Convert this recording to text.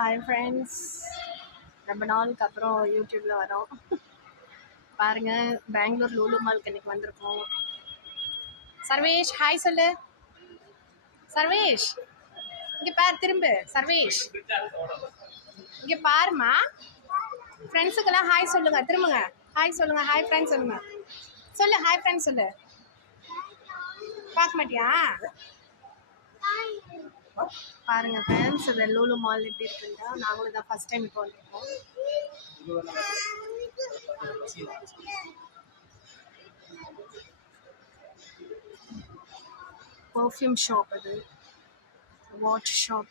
Hi friends, ரொம்ப நாளுக்கு அப்புறம் யூடியூப்ல வரோம். பாருங்க, பெங்களூர் லூலு மால்க்கு இன்னைக்கு வந்திருக்கோம். சர்வேஷ் ஹாய் சொல்லு. சர்வேஷ் இங்க பாரு, திரும்பு. சர்வேஷ் இங்க பாருமா. ஃப்ரெண்ட்ஸுக்கெல்லாம் ஹாய் சொல்லுங்க, திரும்புங்க. ஹாய் சொல்லுங்க, ஹாய் ஃப்ரெண்ட்ஸ் சொல்லுங்க. சொல்லு ஹாய் ஃப்ரெண்ட்ஸ் சொல்லு. பார்க்க மாட்டியா? பாருங்க ஃப்ரெண்ட்ஸ், இந்த லூலு மால் எப்படி இருக்குன்னா, நாங்களும் தான் ஃபர்ஸ்ட் டைம் இப்போ வந்திருக்கோம். பர்ஃப்யூம் ஷாப், அது வாட்ச் ஷாப்.